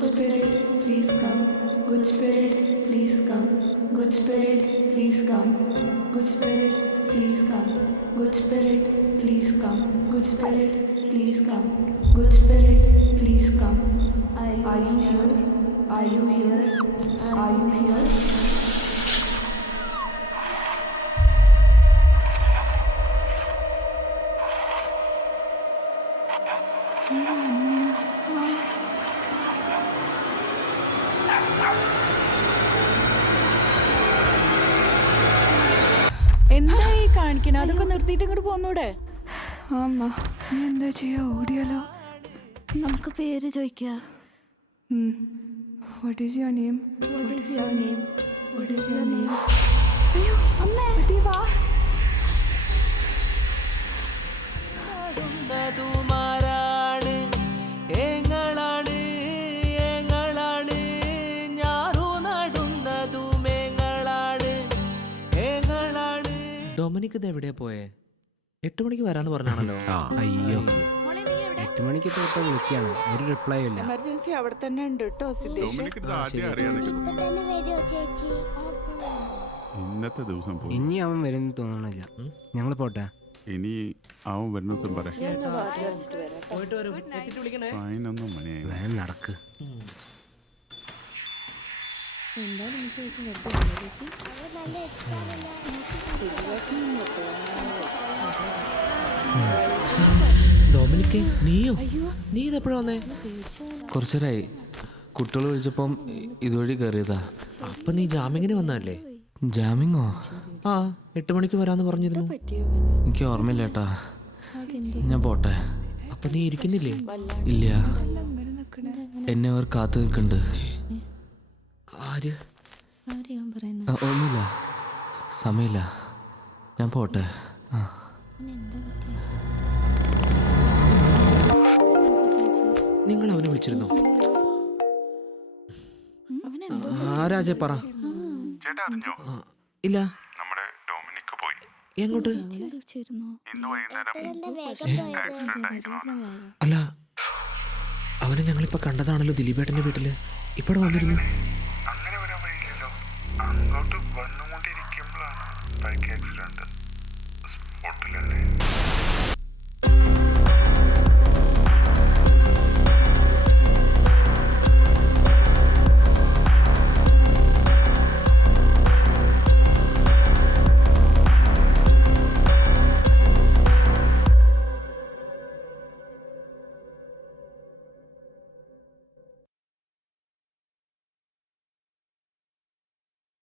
Good Spirit, please come. Good Spirit, please come. Good Spirit, please come. Good Spirit, please come. Good Spirit, please come. Good Spirit, please come. Good Spirit, please come. Are you here? Are you here? Are you here? എന്തായി കാണിക്കണ? അതൊക്കെ നിർത്തിയിട്ട് ഇങ്ങോട്ട് പോന്നൂടെ? അമ്മ നീ എന്താ ചെയ്യാ? ഓടിയാലോ? നമുക്ക് പേര് ചോദിക്കാം. What is your name? What is your name? What is your name? അയ്യോ അമ്മേ ദേവാ. ഡൊമിനിക് ഇത് എവിടെയാ പോയേ? 8 മണിക്ക് വരാന്ന് പറഞ്ഞാണല്ലോ. അയ്യോ 8 മണിക്ക് തൊട്ട് വിളിക്കാണ്, ഒരു റിപ്ലൈ ഇല്ല. എമർജൻസി അവിടെ തന്നെ ഉണ്ട് കേട്ടോ സിദ്ധേഷ്. ഇന്നത്തെ ദിവസം പോയി. ഇനി അവൻ വരുന്നു തോന്നണില്ല. ഞങ്ങൾ പോട്ടെ. ഇനി അവൻ വരുന്ന ദിവസം പറയാം. പോയിട്ട് വരും, എത്തിയിട്ട് വിളിക്കണേ. 11 മണിയായി. വേഗം നടക്ക്. ഡൊമിനിക്ക് നീയോ? നീ ഇതെപ്പോഴാ വന്നേ? കുറച്ചേരായി. കുട്ടികൾ വിളിച്ചപ്പം ഇതുവഴി കയറിയതാ. അപ്പൊ നീ ജാമ്യങ്ങിന് വന്നല്ലേ? ജാമിങ്ങോ? ആ 8 മണിക്ക് വരാന്ന് പറഞ്ഞിരുന്നു. എനിക്ക് ഓർമ്മയില്ല ഏട്ടാ, ഞാൻ പോട്ടെ. അപ്പൊ നീ ഇരിക്കുന്നില്ലേ? ഇല്ല, എന്നെ അവർ കാത്തു നിൽക്കുന്നുണ്ട്. ആര്? ഒന്നുമില്ല, സമയമില്ല, ഞാൻ പോട്ടെ. നിങ്ങൾ അവനെ വിളിച്ചിരുന്നോ? രാജേ പറ. ഇല്ല. നമ്മുടെ ഡൊമിനിക് പോയി. എങ്ങോട്ട്? ഇന്ന് വൈകുന്നേരം അല്ല, അവനെ ഞങ്ങളിപ്പോ കണ്ടതാണല്ലോ ദിലീപേട്ടന്റെ വീട്ടില്. ഇപ്പടെ വന്നിരുന്നു. അങ്ങനെ വരാൻ വഴിയില്ലല്ലോ. അങ്ങോട്ട് വന്നുകൊണ്ടിരിക്കുമ്പോഴാണ് ബൈക്ക് ആക്സിഡന്റ്. സ്പോട്ടിലല്ലേ.